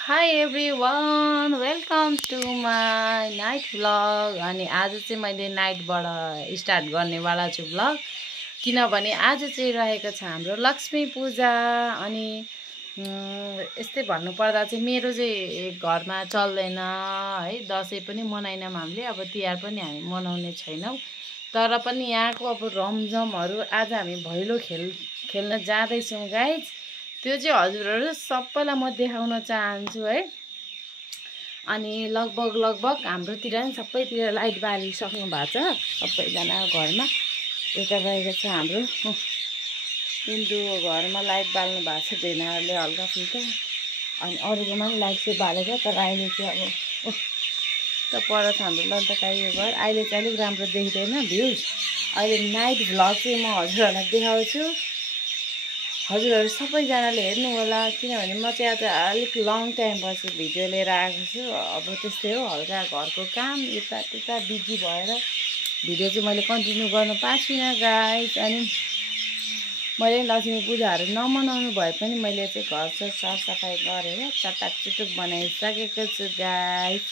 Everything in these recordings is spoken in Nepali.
High everyone welcome to my night vlog. अनि आज चाहिँ मैले नाइटबाट स्टार्ट गर्नेवाला छु भ्लग, किनभने आज चाहिँ रहेको छ हाम्रो लक्ष्मी पूजा। अनि यस्तै भन्नुपर्दा चाहिँ मेरो चाहिँ घरमा चल्दैन है, दसैँ पनि मनाएनौँ हामीले, अब तिहार पनि हामी मनाउने छैनौँ। तर पनि यहाँको अब रमझमहरू आज हामी भैलो खेल्न जाँदैछौँ गाइज। त्यो चाहिँ हजुरहरू सबैलाई म देखाउन चाहन्छु है। अनि लगभग हाम्रोतिर नि सबैतिर लाइट बालिसक्नु भएको छ सबैजना घरमा। यता रहेको छ हाम्रो हिन्दू घरमा लाइट बाल्नु भएको छ भेनाहरूले हल्का फुल्का, अनि अरूकोमा पनि लाइट चाहिँ बालेको। तर अहिले चाहिँ अब त पर छ हाम्रो लन्टकाइयो घर। अहिले चाहिँ अलिक राम्रो देखिँदैन भ्युज। अहिले नाइट भ्लग चाहिँ म हजुरहरूलाई देखाउँछु, हजुरहरू सबैजनाले हेर्नु होला, किनभने म चाहिँ आज अलिक लङ टाइमपछि भिडियो लिएर आएको छु। अब त्यस्तै हो, हल्का घरको काम यता बिजी भएर भिडियो चाहिँ मैले कन्टिन्यू गर्न पाएको छुइनँ गाइस। अनि मैले लक्ष्मी पूजाहरू नमनाउनु भए पनि मैले चाहिँ घर चाहिँ सरसफाइ गरेर चटाकचुटुक बनाइसकेको छु गाइस।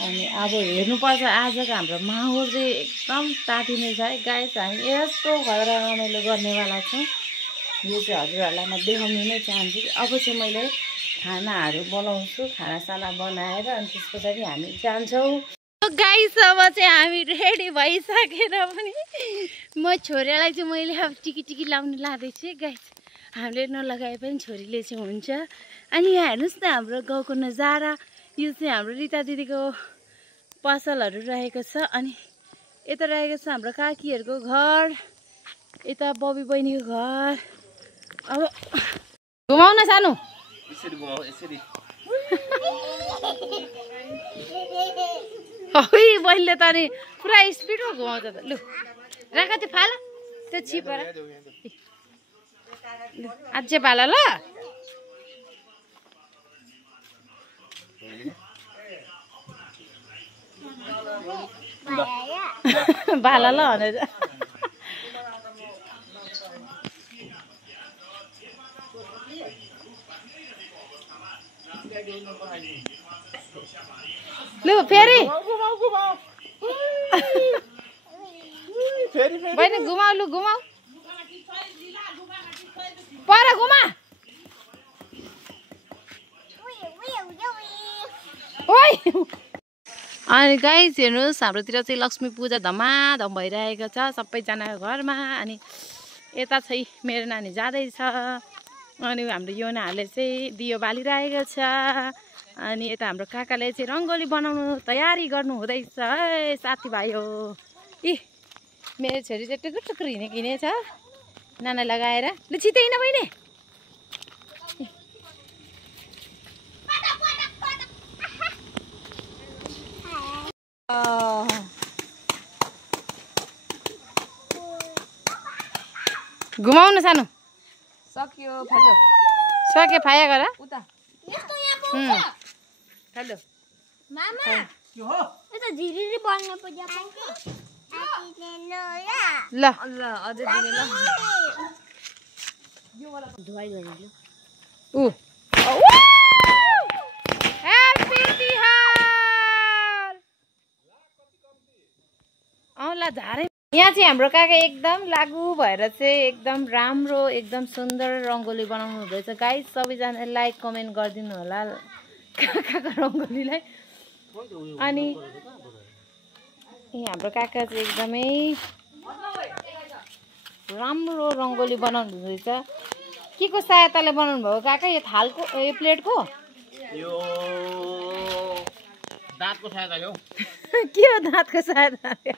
अनि अब हेर्नुपर्छ आजको हाम्रो माहौल चाहिँ एकदम तातिने छ है गाइस। हामी यस्तो खतरा रमाइलो गर्नेवाला छौँ, यो चाहिँ हजुरहरूलाई म देखाउनु नै चाहन्छु। अब चाहिँ मैले खानाहरू बनाउँछु, खानासाना बनाएर अनि त्यस पछाडि हामी जान्छौँ गाइस। अब चाहिँ हामी रेडी भइसकेर पनि म छोरालाई चाहिँ मैले अब टिकी लाउनु लाँदैछु गाइस। हामीले नलगाए पनि छोरीले चाहिँ हुन्छ। अनि यहाँ हेर्नुहोस् न हाम्रो गाउँको नजारा। यो चाहिँ हाम्रो रिता दिदीको पसलहरू रहेको छ। अनि यता रहेको छ हाम्रो काकीहरूको घर, यता बबी बहिनीको घर। अब घुमाउन सानो यसरी घुमाऊ, यसरी है बहिनीले त अनि पुरा स्पिडमा घुमाउँछ त। लु राख त्यो फाल, त्यो छिपेर अझै पाला ल। बाला ल भनेर लु फेरि बहिनी घुमाउ, लु घुमाउ पर घुमा। अनि गाइस हेर्नुहोस् हाम्रोतिर चाहिँ लक्ष्मी पूजा धमाधम भइरहेको छ सबैजनाको घरमा। अनि यता चाहिँ मेरो नानी जाँदैछ, अनि हाम्रो योनाहरूले चाहिँ दियो बालिरहेको छ। अनि यता हाम्रो काकाले चाहिँ रङ्गोली बनाउनु तयारी गर्नु हुँदैछ है साथीभाइ हो। इ मेरो छोरी चाहिँ टुकुर टुकुर हिँडेको छ नाना लगाएर। लु छिटै न बहिनी। घुमाउनु सानो सक्यो फाल्यो सके फाया गर उता हेलो मामा यता झिरिरी बल्ने पूजा पाउँछ ल ल अझै दिने ल धुवाई गर्ने उ ह्यापी तिहार औला झारे। यहाँ चाहिँ हाम्रो काका एकदम लागु भएर चाहिँ एकदम राम्रो एकदम सुन्दर रङ्गोली बनाउनु हुँदैछ गाइस। सबैजना लाइक कमेन्ट गरिदिनु होला काकाको रङ्गोलीलाई। अनि हाम्रो काका चाहिँ एकदमै राम्रो रङ्गोली बनाउनु हुँदैछ। के को सहायताले बनाउनु भएको काका? यो थालको, यो प्लेटको, यो दाँतको सहायताले हो। के हो दाँतको सहायताले?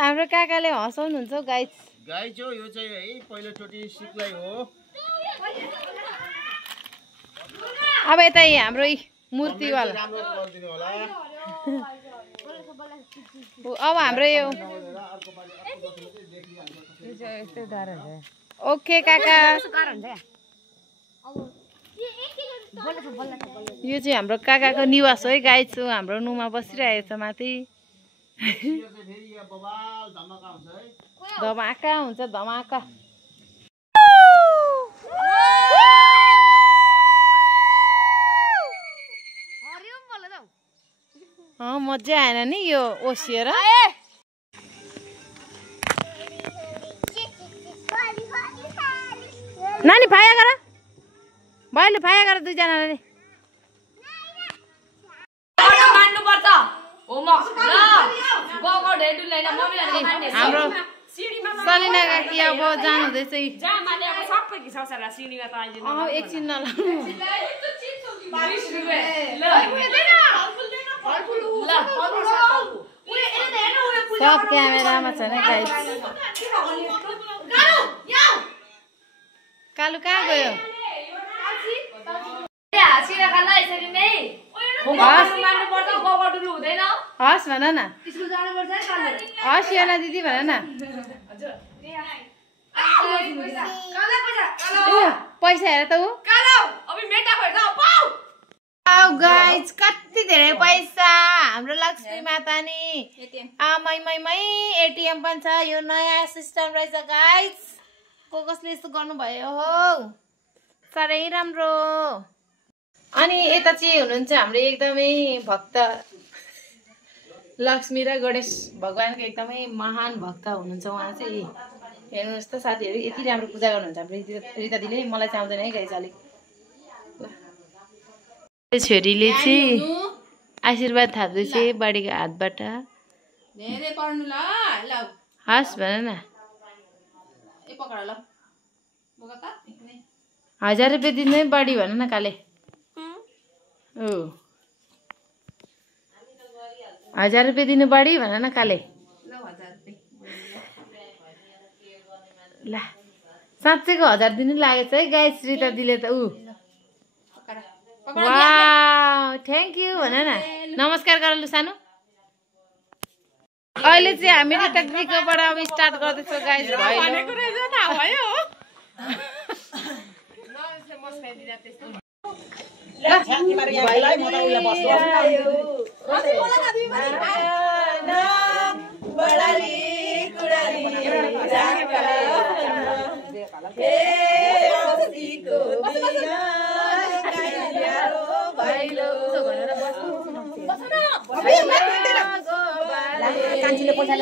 हाम्रो काकाले हँसाउनुहुन्छ हौ गाइस। गाई हो यो चाहिँ है पहिलोचोटि सिक्लाई हो। अब यता हाम्रो मूर्तिवाला राम्रो गरिदिनु होला। अब हाम्रो यो ओके काका। यो चाहिँ हाम्रो काकाको निवास है गाइस। हाम्रो नुमा बसिरहेको छ माथि। धमाका हुन्छ धमाका। मजा आएन नि यो ओसिएर नानी फाया गर भाइले फाया गर दुईजनाले हाम्रो सलिना काकी अब जानुहुँदैछ एकछिन नलाउनु सब क्यामेरामा छ नि गाइस कालु कहाँ गयो हस् भन न हस् याना दिदी भन न पैसा हेर त ऊ गाइज कति धेरै पैसा हाम्रो लक्ष्मी माता नि एटिएम पनि छ यो नयाँ सिस्टम रहेछ गाइज कसले यस्तो गर्नुभयो हो साह्रै राम्रो अनि यता चाहिँ हुनुहुन्छ हाम्रो एकदमै भक्त लक्ष्मी र गणेश भगवानको एकदमै महान भक्त हुनुहुन्छ उहाँ चाहिँ हेर्नुहोस् त साथीहरू यति राम्रो पूजा गर्नुहुन्छ हाम्रो रिता दिदीले मलाई चाहिँ आउँदैन है गाइस अलिक छोरीले चाहिँ आशीर्वाद थाप्दैछ बाडीको हातबाट हस् भन न 1000 रुपियाँ दिने बाडी भन न काले 1000 रुपियाँ दिनु बाडी भन न काले ल साँच्चैको 1000 दिनु लागेछ है गाइस रिता दिले त वाउ थ्याङ्क यू भन न नमस्कार गर लु सानो अहिले चाहिँ हामी रिता दिदीकोबाट अब स्टार्ट गर्दैछौँ गाइस भयो कान्छीले पैसा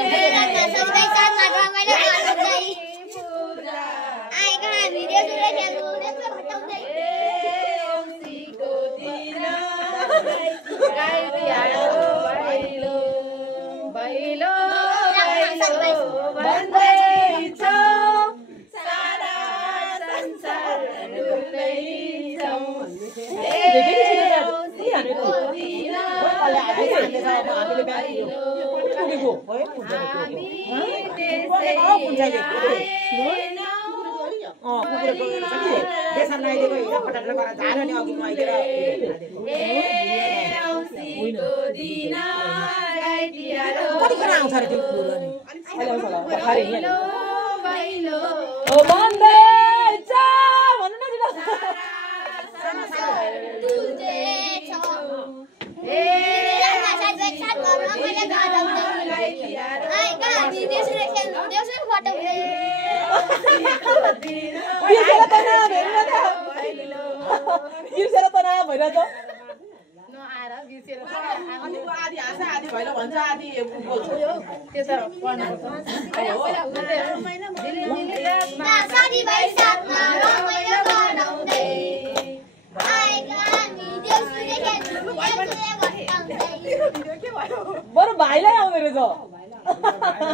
बरु भाइलाई आउँदै रहेछ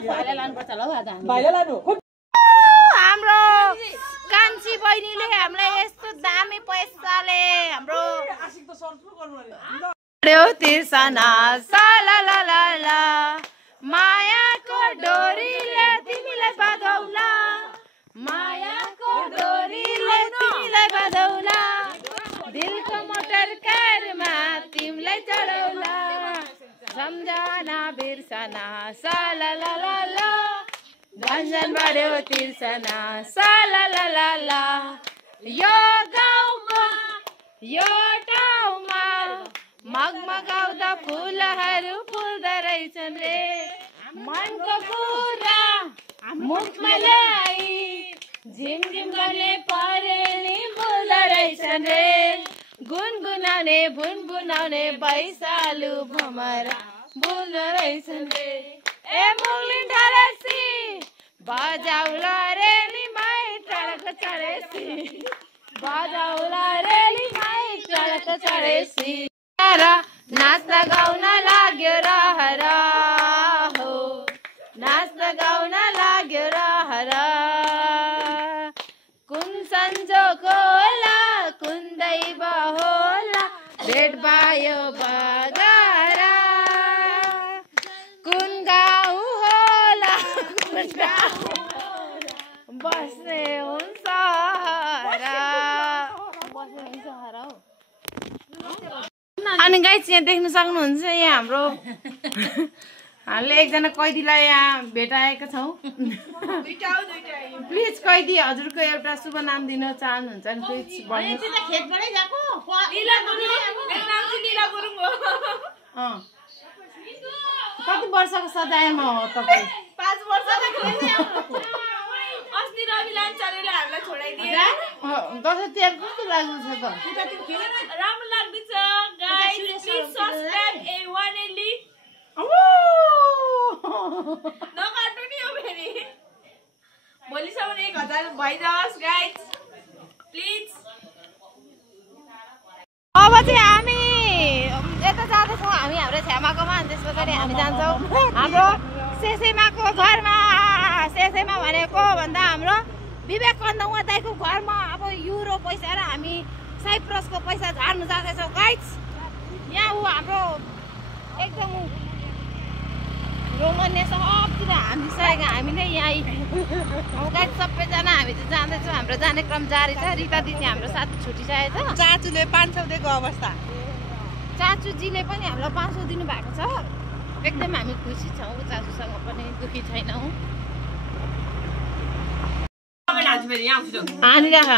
भाइलाई लानुपर्छ ल भाइलाई लानु हाम्रो कान्छी बहिनीले हामीलाई यस्तो दामी पैसाले हाम्रो तिर्सना साला ला ला ला मायाको डोरीले तिमीलाई बाँधौला मायाको डोरीले तिमीलाई बाँधौला दिलको मोटर कारमा तिमीलाई चढौला सम्झना बिर्सना साला ला ला ला भञ्जन बढ्यो तिर्सना साला ला ला ला यो गाउँको यो ठाउँमा मगमगाउँदा फुलहरू फुल्दा रहेछन् रे मनको कुरा मुखमा ल्याई झिमझिम गर्ने परेली बोल्दा रहेछन् रे गुनगुनाउने भुनभुनाउने बैसालु भमरा बोल्दो रहेछन् रे ए मुगलिन ढलेसी बजाउला रेली माई टडक चढेसी बजाउला रेली माई टडक चढेसी र नाच्न गाउन लाग्यो रहर हो नाच्न गाउन लाग्यो रहर कुन संजोग होला कुन दैव होला भेट पायो बगारा कुन गाउँ होला कुन गाउँ बस्ने हुन्छ अनि गाइस यहाँ देख्न सक्नुहुन्छ यहाँ हाम्रो हामीले एकजना कैदीलाई यहाँ भेटाएका छौँ प्लिज कैदी हजुरको एउटा शुभ नाम दिन चाहनुहुन्छ भने प्लिज भन्नुहोस् कति वर्षको सजायमा हो तपाईँ 5 वर्ष अस्ति रवि लान्चारेले हामीलाई छोडाइदिए दसैँ तिहार कस्तो लाग्दैछ त राम्रो लाग्दैछ गाइस प्लिज सब्स्क्राइब A1L नकाट्नु नि हो फेरि भोलिसम्म 1000 भइजाओस् गाइस प्लिज अब चाहिँ हामी यता जाँदैछौँ हामी हाम्रो छ्यामाकोमा अनि त्यस पछाडि हामी जान्छौँ हाम्रो सेसेमाको घरमा सेसेमा भनेको भन्दा हाम्रो विवेकानन्द उहाँ दाइको घरमा अब युरो पैसा र हामी साइप्रसको पैसा झार्नु जाँदैछौँ गाइस यहाँ ऊ हाम्रो एकदम रोमन्य सबतिर हामी सकेका हामीले यहाँ गाइस सबैजना हामी चाहिँ जाँदैछौँ हाम्रो जाने क्रम जारी छ रिता दिदी हाम्रो साथी छुटिसकेको छ चाचुले 500 दिएको अवस्था चाचुजीले पनि हामीलाई 500 दिनुभएको छ एकदम हामी खुसी छौँ चाचुसँग पनि दुखी छैनौँ हानिराख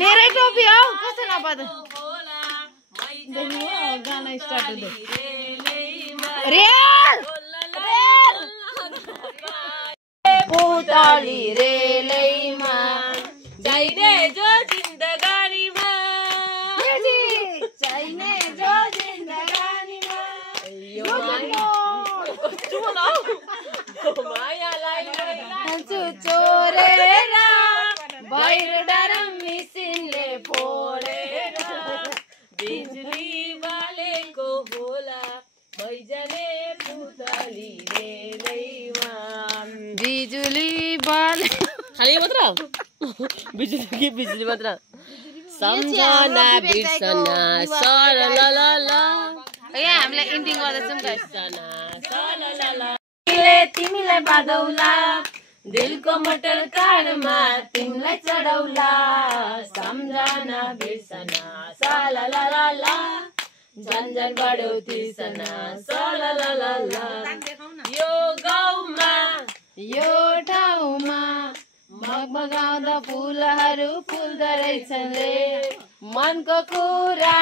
मेरै टोपी हौ कसो नपाउँदा गाना स्टार्ट हुँदै पुतली रेलैमा चाहिने जो जिन्दगानीमा चाहिने जो जिन्दगानीमा चोरेर भैरो डरम मिसिनले फोडेर बिजुली बालेको होला भैजने पुतली रेलैमा बिजुली बाले खाली मात्र बिजुली मात्र सम्झना बिर्सना सरललला यहाँ हामीलाई इन्डिङ गर्दैछौँ बिर्सना सरललला तिमीलाई बाधौला दिलको मोटर कारमा तिमीलाई चढौला सम्झना बिर्सना सलललला झन्झन बढो तिर्सना सलललला यो गाउँमा यो ठाउँमा मगमगाउँदा फुलहरू फुल्दो रहेछन् रे मनको कुरा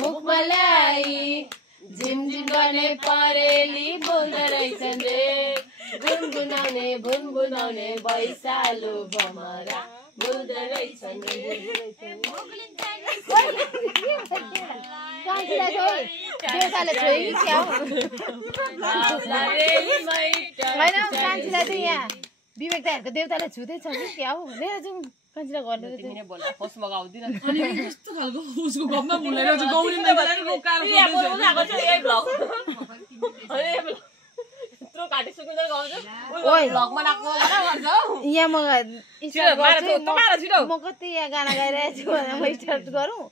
मुखमा ल्याई झिमझिम गर्ने परेली बोल्दो रहेछन् रे गुनगुनाउने भुनगुनाउने भैँसालो भमरा बोल्दो रहेछन् देउताले छोई क्या कान्छीलाई चाहिँ यहाँ विवेक दाइहरूको देउताले छुँदैछ कि क्या हो लिएर जाउँ कान्छीलाई गर्नु कस्तो खालको उसको गफमा भुलेर चाहिँ गौरी माइतीलाई कालो यहाँ म कति यहाँ गाना गाइरहेको छु म स्टार्ट गरौँ